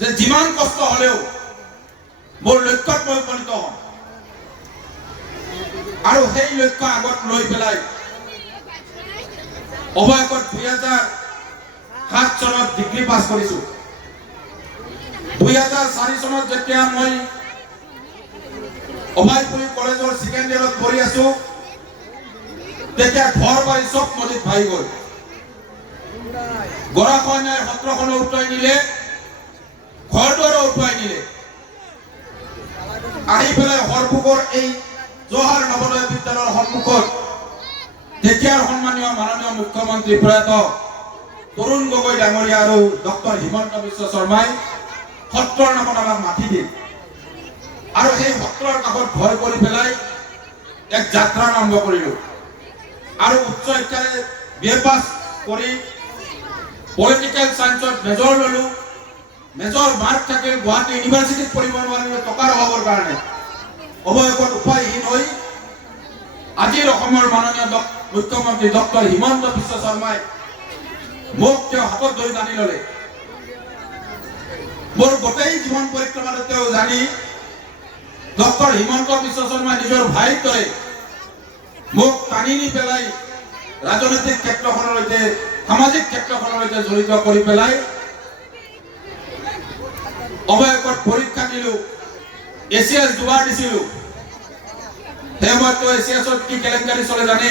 যে যিমান কষ্ট হলেও মোৰ লক্ষ্যত মই উপনীত হম আৰু সেই লক্ষ্য আগত লৈ পেলাই অৱশেষত 2007 চনত ডিগ্ৰী পাছ কৰিছো 2004 চনত যেতিয়া মই অভয়পুৰী কলেজৰ সেকেন্ড ইয়াৰত পঢ়ি আছো তেতিয়া ঘৰ বাৰী সব নদীত ভাই গল গৰাখনাই সত্ৰখন উঠাই নিলে ঘৰ দুৱাৰ উঠাই নিলে আহি পেলাই হৰপুকৰ এই জোহাৰ নবোদয় বিদ্যালয়ৰ সন্মুখত তেতিয়াৰ সন্মানীয় মাননীয় মুখ্যমন্ত্ৰী প্ৰয়াত তৰুণ গগৈ ডাঙৰীয়া আৰু ডক্টৰ হিমন্ত বিশ্ব শৰ্মাই সত্ৰৰ নামত আমাক মাতি দিল আৰু সেই সত্ৰৰ কাষত ঘৰ কৰি পেলাই এক যাত্ৰা আৰম্ভ কৰিলো আৰু উচ্চ শিক্ষাৰে বিএ পাছ কৰি পলিটিক্যাল সায়েন্সত মেজৰ ললো মেজৰ মাৰ্ক থাকিল গুৱাহাটী ইউনিভাৰ্চিটিত পঢ়িব নোৱাৰিলে টকাৰ অভাৱৰ কাৰণে অৱশেষত উপায়হীন হৈ আজিৰ অসমৰ মাননীয় মুখ্যমন্ত্ৰী ডক্টৰ হিমন্ত বিশ্ব শৰ্মাই মোক তেওঁ হাতত ধৰি টানি ললে মোৰ গোটেই জীৱন পৰিক্ৰমাত তেওঁ জানি ডক্টৰ হিমন্ত বিশ্ব শৰ্মাই নিজৰ ভাইৰ দৰে মোক টানি নি পেলাই ৰাজনৈতিক ক্ষেত্ৰখনলৈকে সামাজিক ক্ষেত্ৰখনলৈকে জড়িত কৰি পেলাই অৱশেষত পৰীক্ষা দিলো এছিএছ দুবাৰ দিছিলো সেই সময়ত এছিএছত কি কেলেংকাৰী চলে জানে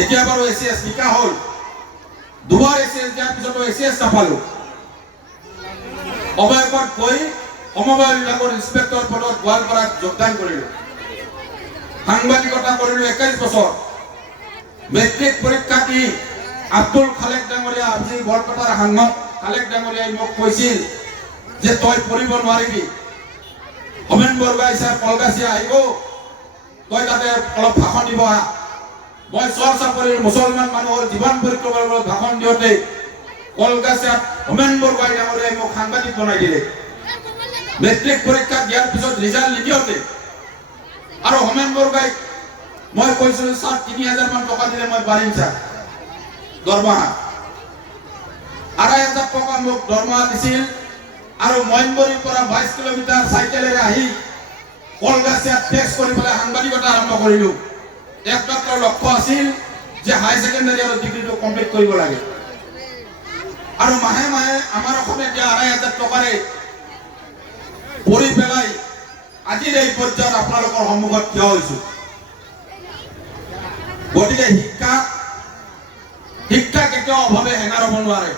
এতিয়া বাৰু এছিএছ নিকা হল দুবাৰ এছিএছ দিয়াৰ পিছতো এছিএছ নাপালো অৱশেষত গৈ সমবায় বিভাগৰ ইন্সপেক্টৰ পদত গোৱালপাৰাত যোগদান কৰিলো সাংবাদিকতা কৰিলো 21 বছৰ মেট্ৰিক পৰীক্ষা দি আব্দুল খালেক ডাঙৰীয়া আজি বৰপেটাৰ সাংসদ খালেক ডাঙৰীয়াই মোক কৈছিল যে তই পঢ়িব নোৱাৰিবি হোমেন বৰগোহাঁই ছাৰ কলগাছিয়া আহিব তই তাতে অলপ ভাষণ দিব মই চৰ চাপৰিৰ মুছলমান মানুহৰ জীৱন পৰিক্ৰমাৰ ওপৰত ভাষণ দিওঁতে কলগাছিয়াত হোমেন বৰগোহাঁই ডাঙৰীয়াই মোক সাংবাদিক বনাই দিলে মেট্ৰিক পৰীক্ষা দিয়াৰ পিছত ৰিজাল্ট নিদিওঁতে আৰু হোমেন বৰগোহাঁইক মই কৈছিলো ছাৰ 3000 মান টকা দিলে মই পাৰিম ছাৰ দৰমহা 2500 টকা মোক দৰমহা দিছিল আৰু মইনবৰীৰ পৰা 22 কিলোমিটাৰ চাইকেলেৰে আহি কলগাছিয়াত টেক্স কৰি পেলাই সাংবাদিকতা আৰম্ভ কৰিলো একমাত্ৰ লক্ষ্য আছিল যে হাই সেকেন্ডাৰী আৰু ডিগ্ৰীটো কমপ্লিট কৰিব লাগে আৰু মাহে মাহে আমাৰ অসমে দিয়া 2500 টকাৰে পঢ়ি পেলাই আজিৰ এই পৰ্যায়ত আপোনালোকৰ সন্মুখত থিয় হৈছো গতিকে শিক্ষা কেতিয়াও অভাৱে হেঙাৰ হ'ব নোৱাৰে